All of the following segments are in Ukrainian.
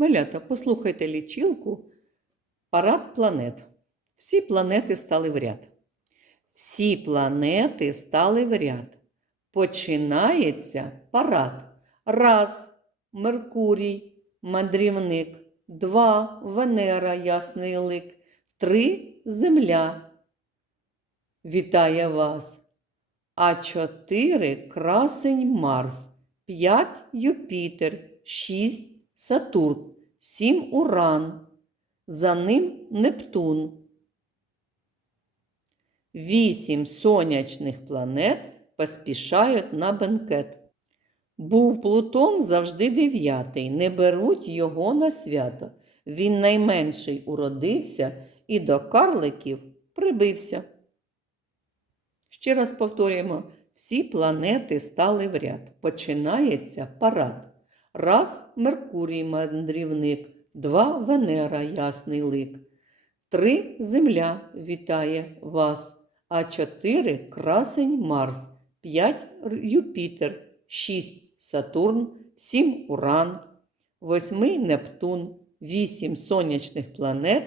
Малята, послухайте лічилку Парад планет. Всі планети стали в ряд. Всі планети стали в ряд. Починається парад. Раз Меркурій, мандрівник. Два Венера, ясний лик. Три Земля. Вітає вас. А чотири красень Марс. П'ять Юпітер. Шість Сатурн. Сім Уран. За ним Нептун. Вісім сонячних планет поспішають на бенкет. Був Плутон завжди дев'ятий, не беруть його на свято. Він найменший уродився і до карликів прибився. Ще раз повторюємо: всі планети стали в ряд. Починається парад. Раз Меркурій мандрівник, два Венера ясний лик, три Земля вітає вас, а чотири красень Марс, п'ять Юпітер, шість Сатурн, сім Уран, восьмий Нептун, вісім сонячних планет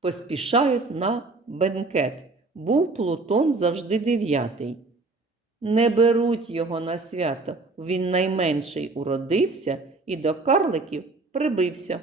поспішають на бенкет. Був Плутон завжди дев'ятий. Не беруть його на свято, він найменший уродився і до карликів прибився.